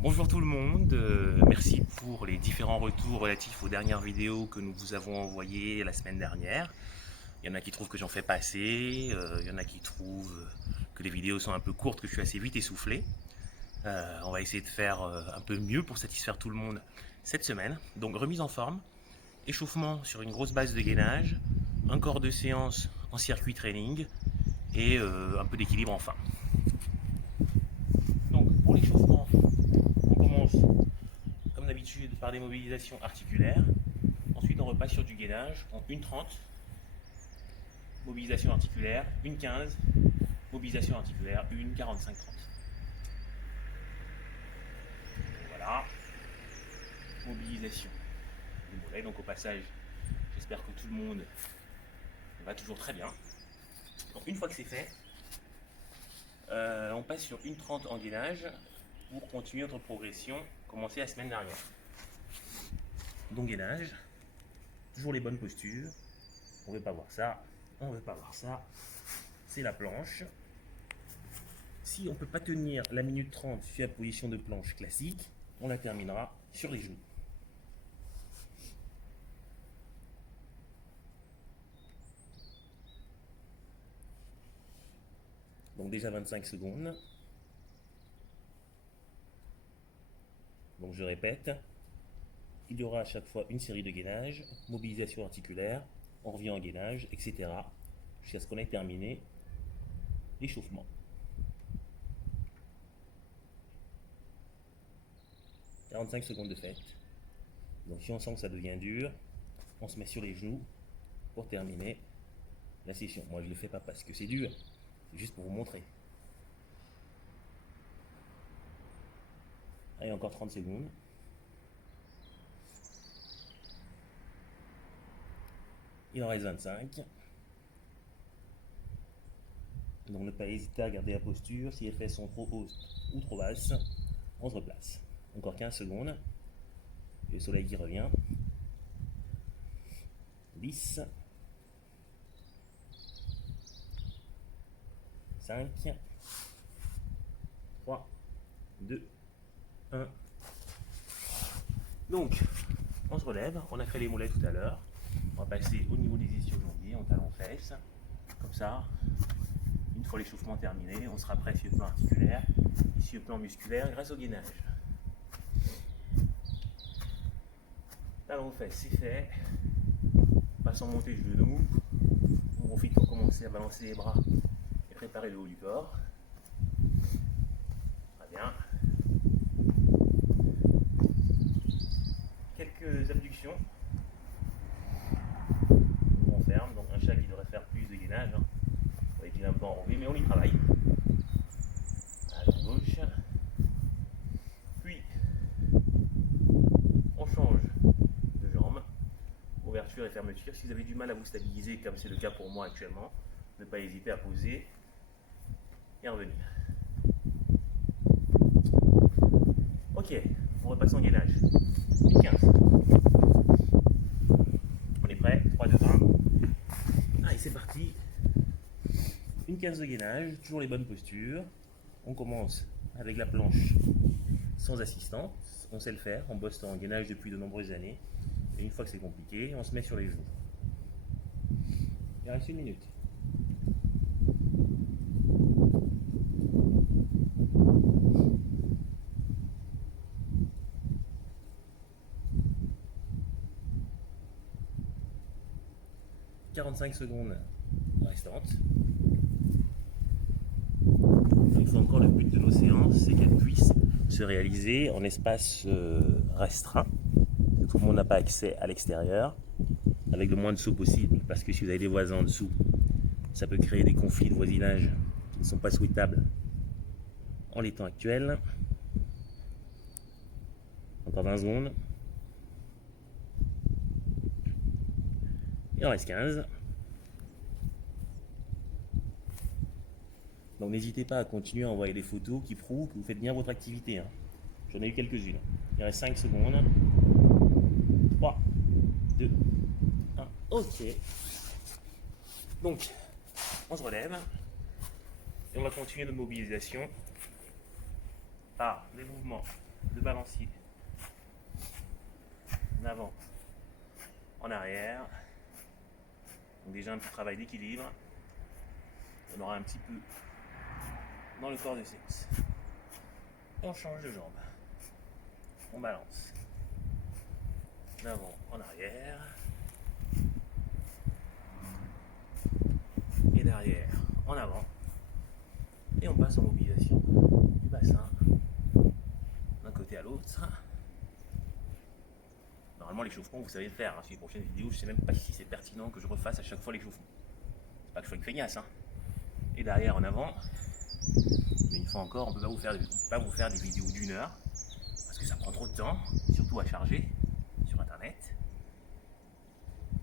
Bonjour tout le monde, merci pour les différents retours relatifs aux dernières vidéos que nous vous avons envoyées la semaine dernière. Il y en a qui trouvent que j'en fais pas assez, il y en a qui trouvent que les vidéos sont un peu courtes, que je suis assez vite essoufflé. On va essayer de faire un peu mieux pour satisfaire tout le monde cette semaine. Donc remise en forme, échauffement sur une grosse base de gainage, un corps de séance en circuit training et un peu d'équilibre en fin. Donc pour l'échauffement, on commence comme d'habitude par des mobilisations articulaires. Ensuite, on repasse sur du gainage en 1,30, mobilisation articulaire, 1,15, mobilisation articulaire, 1,45-30. Voilà, mobilisation du mollet. Donc au passage, j'espère que tout le monde va toujours très bien. Donc une fois que c'est fait, on passe sur 1,30 en gainage pour continuer notre progression commencée la semaine dernière. Donc gainage, toujours les bonnes postures. On ne veut pas voir ça, on ne veut pas voir ça. C'est la planche. Si on ne peut pas tenir la minute 30 sur la position de planche classique, on la terminera sur les genoux. Donc déjà 25 secondes. Donc je répète, il y aura à chaque fois une série de gainages, mobilisation articulaire, on revient en gainage, etc. jusqu'à ce qu'on ait terminé l'échauffement. « 45 secondes de fête. Donc si on sent que ça devient dur, on se met sur les genoux pour terminer la session. Moi je ne le fais pas parce que c'est dur, c'est juste pour vous montrer. Allez, encore 30 secondes. Il en reste 25. Donc ne pas hésiter à garder la posture. Si les fesses sont trop hautes ou trop basses, on se replace. Encore 15 secondes. Le soleil qui revient. 10. 5. 3. 2. 1. Donc, on se relève. On a fait les mollets tout à l'heure. On va passer au niveau des ischio-jambiers, en talons-fesses. Comme ça, une fois l'échauffement terminé, on sera prêt sur le plan articulaire et sur le plan musculaire grâce au gainage. Talons-fesses, c'est fait. Pas sans monter le genou. On profite pour commencer à balancer les bras et préparer le haut du corps. Très bien. Quelques abductions. On ferme, donc un chat qui devrait faire plus de gainage. Avec il est un peu enrobé, mais on y travaille. À la gauche. Puis, on change de jambe. Ouverture et fermeture. Si vous avez du mal à vous stabiliser, comme c'est le cas pour moi actuellement, ne pas hésiter à poser et revenir. Ok, on repasse en gainage. 15. On est prêt, 3, 2, 1. Allez, c'est parti. Une 15 de gainage, toujours les bonnes postures. On commence avec la planche sans assistant. On sait le faire, on bosse en gainage depuis de nombreuses années. Et une fois que c'est compliqué, on se met sur les genoux. Il reste 1 minute. « 45 secondes restantes. Il faut encore le but de nos séances, c'est qu'elles puissent se réaliser en espace restreint. Tout le monde n'a pas accès à l'extérieur, avec le moins de sauts possible, parce que si vous avez des voisins en dessous, ça peut créer des conflits de voisinage qui ne sont pas souhaitables en les temps actuels. Encore 20 secondes. Il en reste 15. Donc n'hésitez pas à continuer à envoyer des photos qui prouvent que vous faites bien votre activité. J'en ai eu quelques-unes. Il reste 5 secondes. 3, 2, 1. Ok. Donc, on se relève. Et on va continuer notre mobilisation par des mouvements de balancier. En avant, en arrière. Donc déjà un petit travail d'équilibre. On aura un petit peu dans le corps de séance. On change de jambe. On balance. D'avant en arrière. Et derrière en avant. Et on passe en mobilisation du bassin d'un côté à l'autre. Normalement l'échauffement vous savez le faire, hein. Sur les prochaines vidéos, je ne sais même pas si c'est pertinent que je refasse à chaque fois l'échauffement. C'est pas que je sois une feignasse, hein. Et derrière en avant. Mais une fois encore, on ne peut pas vous faire des vidéos d'1 heure parce que ça prend trop de temps, surtout à charger sur internet.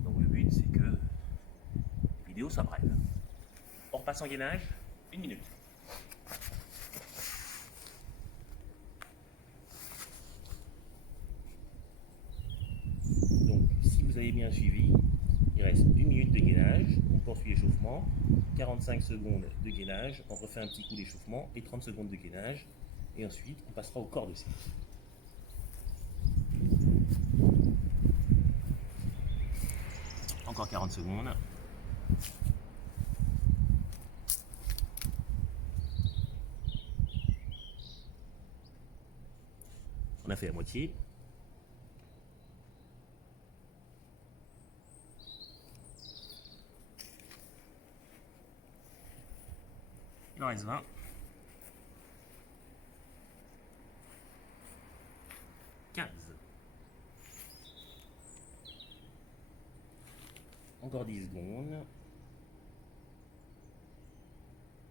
Donc le but c'est que les vidéos s'apprennent. On repasse en gainage, 1 minute. Donc si vous avez bien suivi, il reste 1 minute de gainage, on poursuit l'échauffement, 45 secondes de gainage, on refait un petit coup d'échauffement et 30 secondes de gainage, et ensuite on passera au corps de séance. Encore 40 secondes. On a fait la moitié. Il en reste 20. Encore 10 secondes.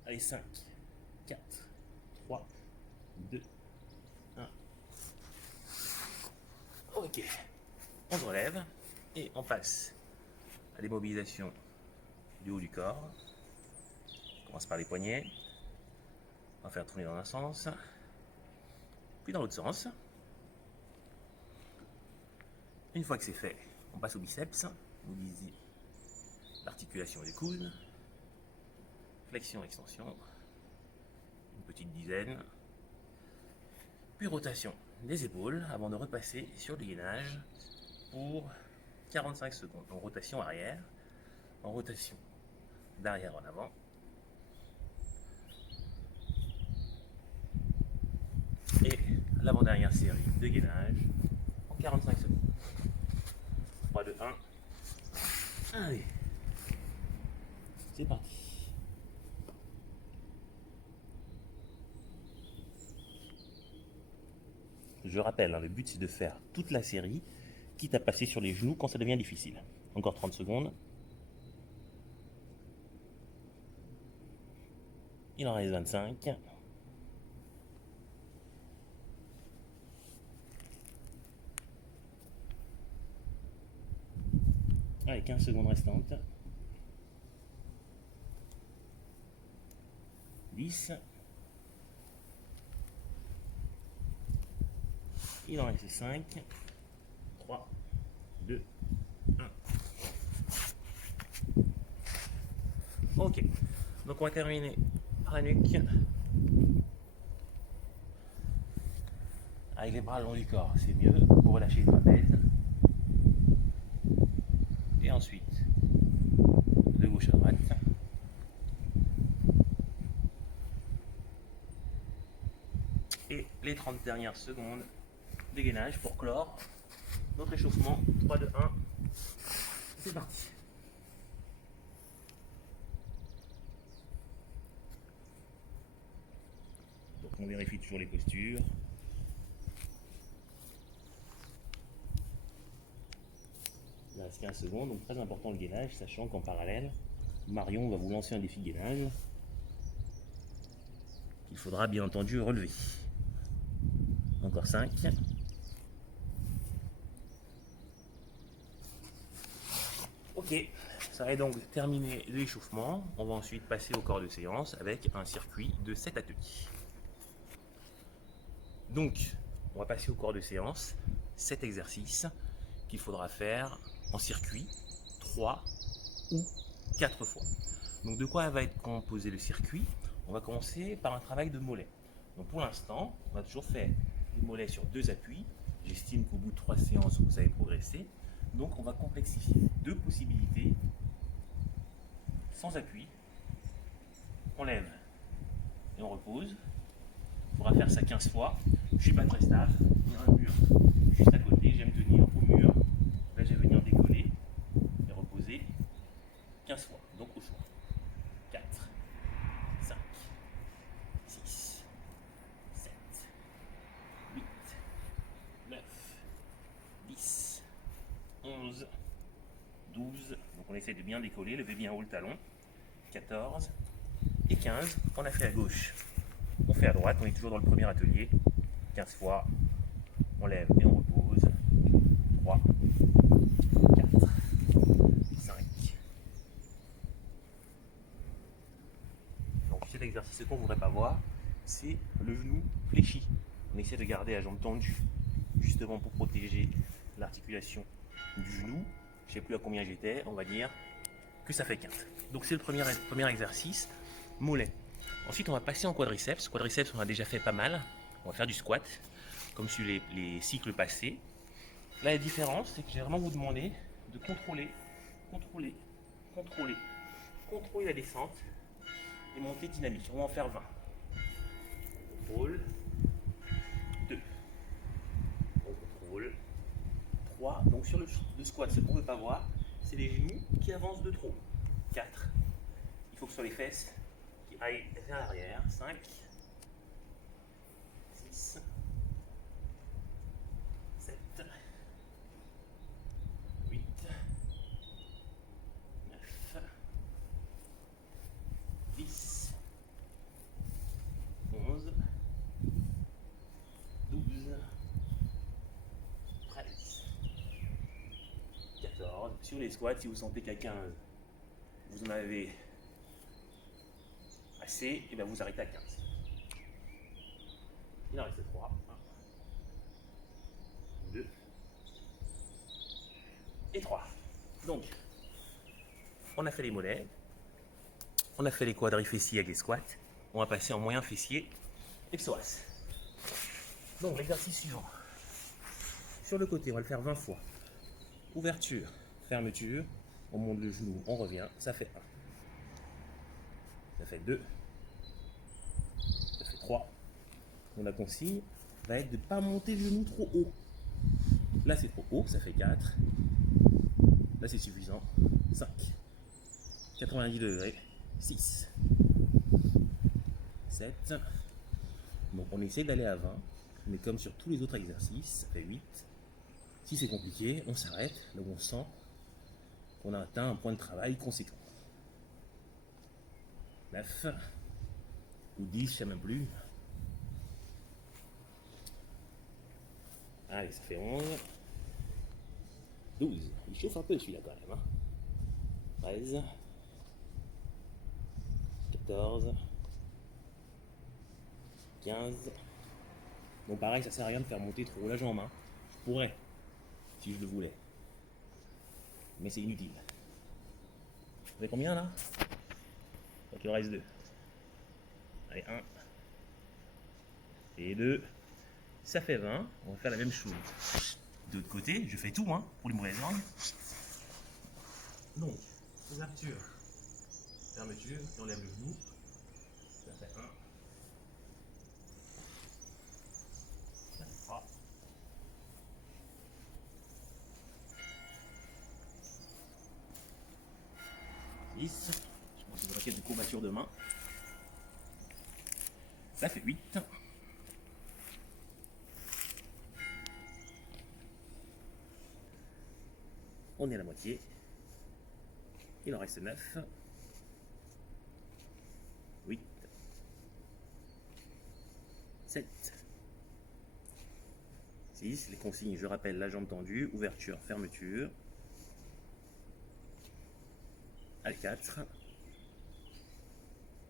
Allez, 5, 4, 3, 2, 1. Ok. On se relève et on passe à l'immobilisation du haut du corps. On commence par les poignets. On va faire tourner dans un sens, puis dans l'autre sens. Une fois que c'est fait, on passe au biceps. Mobiliser l'articulation des coudes. Flexion, extension. Une petite dizaine. Puis rotation des épaules avant de repasser sur le gainage pour 45 secondes. En rotation arrière, en rotation d'arrière en avant. Et l'avant-dernière série de gainage en 45 secondes. 3, 2, 1. Allez, c'est parti. Je rappelle, hein, le but c'est de faire toute la série, quitte à passer sur les genoux quand ça devient difficile. Encore 30 secondes. Il en reste 25. Allez, 15 secondes restantes. 10. Il en reste 5. 3, 2, 1. Ok. Donc on va terminer par la nuque. Avec les bras le long du corps, c'est mieux pour relâcher les trapèzes. Et ensuite, de gauche à droite. Et les 30 dernières secondes de gainage pour clore notre échauffement. 3, 2, 1. C'est parti. Donc on vérifie toujours les postures. Il reste 15 secondes, donc très important le gainage, sachant qu'en parallèle, Marion va vous lancer un défi de gainage qu'il faudra bien entendu relever. Encore 5. Ok, ça va donc terminer l'échauffement. On va ensuite passer au corps de séance avec un circuit de 7 ateliers. Donc, on va passer au corps de séance, 7 exercices qu'il faudra faire en circuit 3 ou 4 fois. Donc de quoi va être composé le circuit? On va commencer par un travail de mollet. Donc pour l'instant, on a toujours fait les mollets sur 2 appuis. J'estime qu'au bout de 3 séances, vous avez progressé. Donc on va complexifier. 2 possibilités. Sans appui. On lève et on repose. Il faudra faire ça 15 fois. Je ne suis pas très stable. Il y a un mur juste à côté. J'aime tenir au mur. Là, je vais venir décoller et reposer 15 fois. Donc au choix. 4, 5, 6, 7, 8, 9, 10, 11, 12. Donc on essaie de bien décoller. Levez bien haut le talon. 14 et 15. On a fait à gauche. On fait à droite. On est toujours dans le premier atelier. 15 fois. On lève et on repose. 3, 4, 5. Donc cet exercice, ce qu'on ne voudrait pas voir, c'est le genou fléchi. On essaie de garder la jambe tendue, justement pour protéger l'articulation du genou. Je ne sais plus à combien j'étais, on va dire que ça fait 15. Donc c'est le premier exercice, mollet. Ensuite on va passer en quadriceps. Quadriceps on a déjà fait pas mal. On va faire du squat, comme sur les cycles passés. Là la différence, c'est que j'ai vraiment vous demandé de contrôler la descente et monter dynamique. On va en faire 20. Contrôle. 2. On contrôle. 3. Donc sur le squat, ce qu'on ne veut pas voir, c'est les genoux qui avancent de trop. 4. Il faut que ce soit les fesses qui aillent vers l'arrière. 5. 6. 7. 8. 9. 10. 11. 12. 13. 14. Sur les squats, si vous sentez qu'à 15, vous en avez assez, et bien vous arrêtez à 15. Il en reste 3. 1, 2 et 3. Donc, on a fait les mollets, on a fait les quadrifessiers avec les squats, on va passer en moyen fessier et psoas. Donc, l'exercice suivant. Sur le côté, on va le faire 20 fois. Ouverture, fermeture, on monte le genou, on revient, ça fait 1. Ça fait 2. Ça fait 3. Donc la consigne va être de ne pas monter le genou trop haut. Là c'est trop haut, ça fait 4. Là c'est suffisant. 5. 90 degrés. 6. 7. Donc on essaie d'aller à 20. Mais comme sur tous les autres exercices, ça fait 8. Si c'est compliqué, on s'arrête là où on sent qu'on a atteint un point de travail conséquent. 9 ou 10, je ne sais même plus. Allez, ça fait 11. 12. Il chauffe un peu celui-là quand même. 13. 14. 15. Bon pareil, ça sert à rien de faire monter trop la jambe. Je pourrais, si je le voulais. Mais c'est inutile. Vous avez combien là? Donc il en reste 2. Allez, 1. Et 2. Ça fait 20. On va faire la même chose. De l'autre côté, je fais tout pour les mauvaises langues. Donc, ouverture, fermeture, et on lève le genou. Ça fait 1. Ça fait 3. 10. Je pense que vous aurez des courbatures de main. Ça fait 8. On est à la moitié. Il en reste 9. 8. 7. 6. Les consignes, je rappelle, la jambe tendue, ouverture, fermeture. Allez, 4.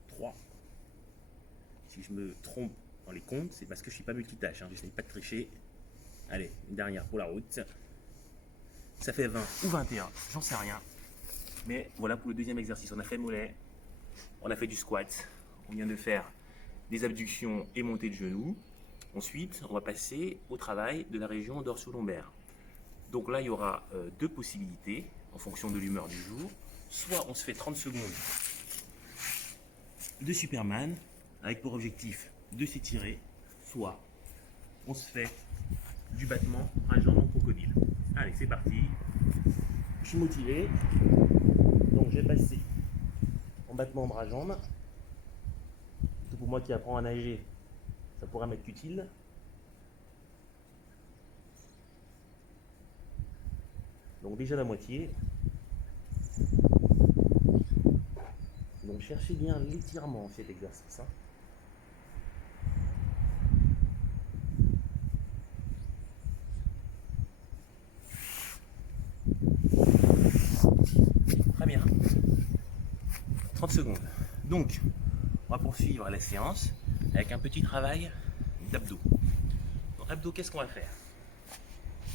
3. Si je me trompe dans les comptes, c'est parce que je ne suis pas multitâche. Je n'essaye pas de tricher. Allez, une dernière pour la route. Ça fait 20 ou 21, j'en sais rien. Mais voilà pour le deuxième exercice. On a fait mollet, on a fait du squat, on vient de faire des abductions et montées de genoux. Ensuite, on va passer au travail de la région dorsio-lombaire. Donc là, il y aura deux possibilités en fonction de l'humeur du jour. Soit on se fait 30 secondes de Superman avec pour objectif de s'étirer, soit on se fait du battement à jambe en crocodile. Allez, c'est parti. Je suis motivé. Donc je vais passer en battement bras-jambes. Surtout pour moi qui apprends à nager, ça pourra m'être utile. Donc déjà la moitié. Donc cherchez bien l'étirement cet exercice. Très bien. 30 secondes. Donc, on va poursuivre la séance avec un petit travail d'abdos. Donc, abdos, qu'est-ce qu'on va faire?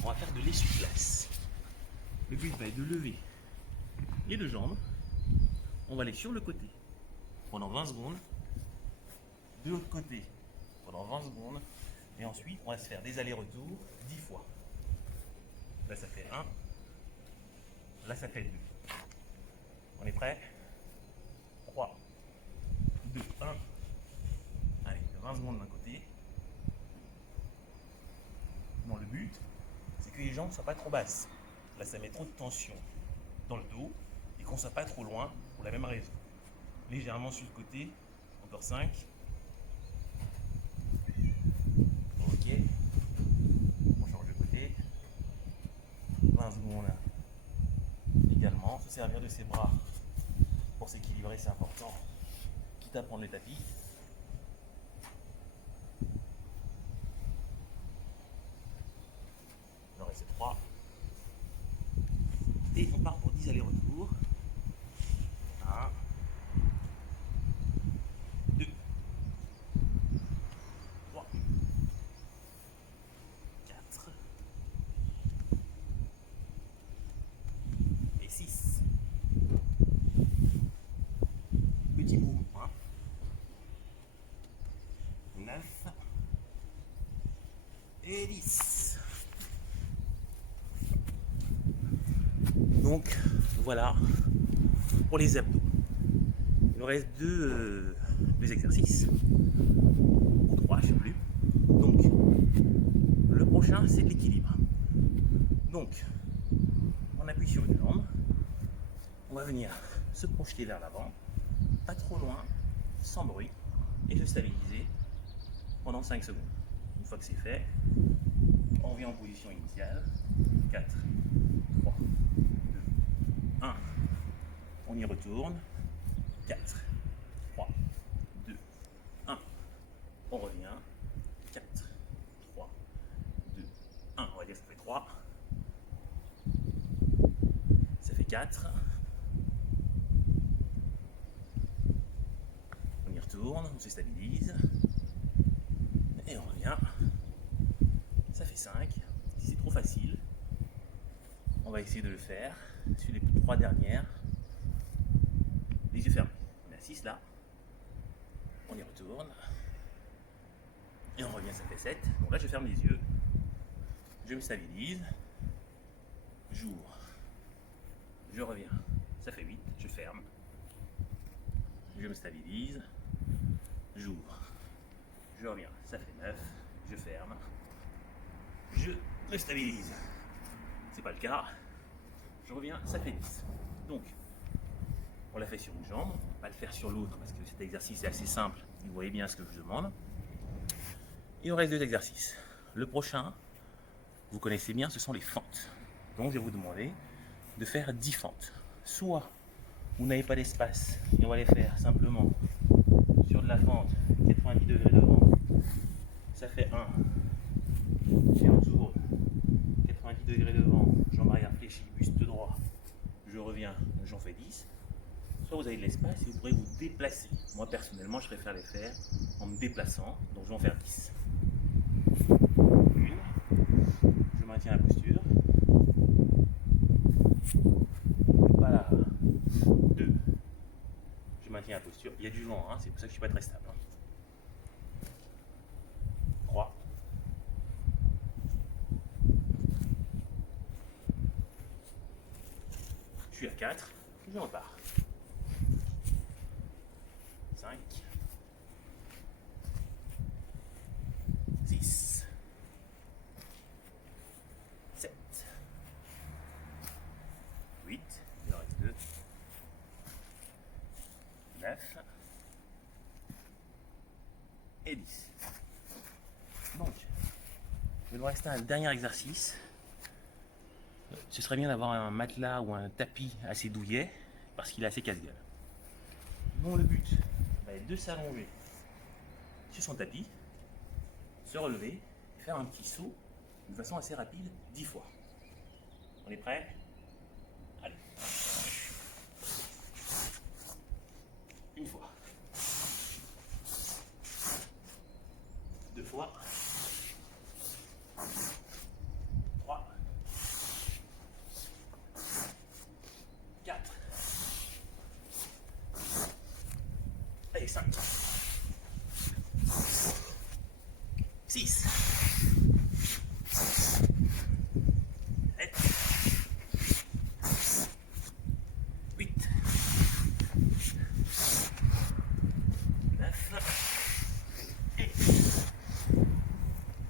On va faire de l'essuie-glace. Le but va être de lever les deux jambes. On va aller sur le côté pendant 20 secondes. De l'autre côté pendant 20 secondes. Et ensuite, on va se faire des allers-retours 10 fois. Là, ça fait 1. Là, ça fait 2. On est prêt? 3, 2, 1. Allez, 20 secondes d'un côté. Non, le but, c'est que les jambes ne soient pas trop basses. Là, ça met trop de tension dans le dos et qu'on ne soit pas trop loin pour la même raison. Légèrement sur le côté, encore 5. Ok. On change de côté. 20 secondes également. Se servir de ses bras pour s'équilibrer, c'est important. Quitte à prendre le tapis. Il en reste 3. Et on part pour 10 allers-retours. 1, 2, 3, 4 et 6. Petit mouvement. 9 et 10. Donc voilà pour les abdos. Il nous reste deux exercices, ou 3, je ne sais plus. Donc le prochain, c'est de l'équilibre. Donc on appuie sur une jambe, on va venir se projeter vers l'avant, pas trop loin, sans bruit, et se stabiliser pendant 5 secondes. Une fois que c'est fait, on revient en position initiale. 4, 3, 2, 1. On y retourne. 4, 3, 2, 1. On revient. 4, 3, 2, 1. On va dire que ça fait 3. Ça fait 4. On y retourne, on se stabilise. Et on revient. Ça fait 5. Si c'est trop facile, on va essayer de le faire sur les 3 dernières. Les yeux fermés. On est à 6 là. On y retourne. Et on revient, ça fait 7. Donc là, je ferme les yeux. Je me stabilise. J'ouvre. Je reviens. Ça fait 8. Je ferme. Je me stabilise. J'ouvre. Je reviens. Ça fait 9. Je ferme. Je me stabilise. C'est pas le cas. Je reviens. Ça fait 10. Donc, on l'a fait sur une jambe. On va pas le faire sur l'autre parce que cet exercice est assez simple. Vous voyez bien ce que je vous demande. Il nous reste 2 exercices. Le prochain, vous connaissez bien, ce sont les fentes. Donc, je vais vous demander de faire 10 fentes. Soit vous n'avez pas d'espace et on va les faire simplement sur de la fente 90 degrés devant. Ça fait 1. Et on tourne 90 degrés devant, jambe arrière fléchie, buste droit. Je reviens, j'en fais 10. Soit vous avez de l'espace et vous pourrez vous déplacer. Moi personnellement, je préfère les faire en me déplaçant, donc je vais en faire 10. 1, je maintiens la posture. Voilà. 2, je maintiens la posture. Il y a du vent, hein, c'est pour ça que je ne suis pas très stable. 3, suis à 4, je repars. 5, 6, 7, 8, il en reste 2, 9 et 10. Donc, il nous reste un dernier exercice. Ce serait bien d'avoir un matelas ou un tapis assez douillet parce qu'il est assez casse-gueule. Bon, le but va être de s'allonger sur son tapis, se relever, faire un petit saut de façon assez rapide 10 fois. On est prêt? Allez. Une fois. 2 fois. 3. 4. Allez, 5. 6. 7. 8. 9. Et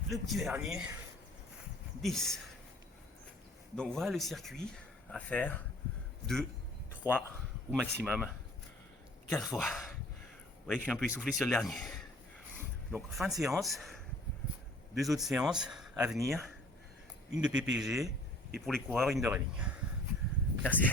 le petit dernier, 10. Donc voilà le circuit à faire 2, 3 ou maximum 4 fois. Vous voyez que je suis un peu essoufflé sur le dernier. Donc fin de séance, 2 autres séances à venir, une de PPG et pour les coureurs, une de running. Merci.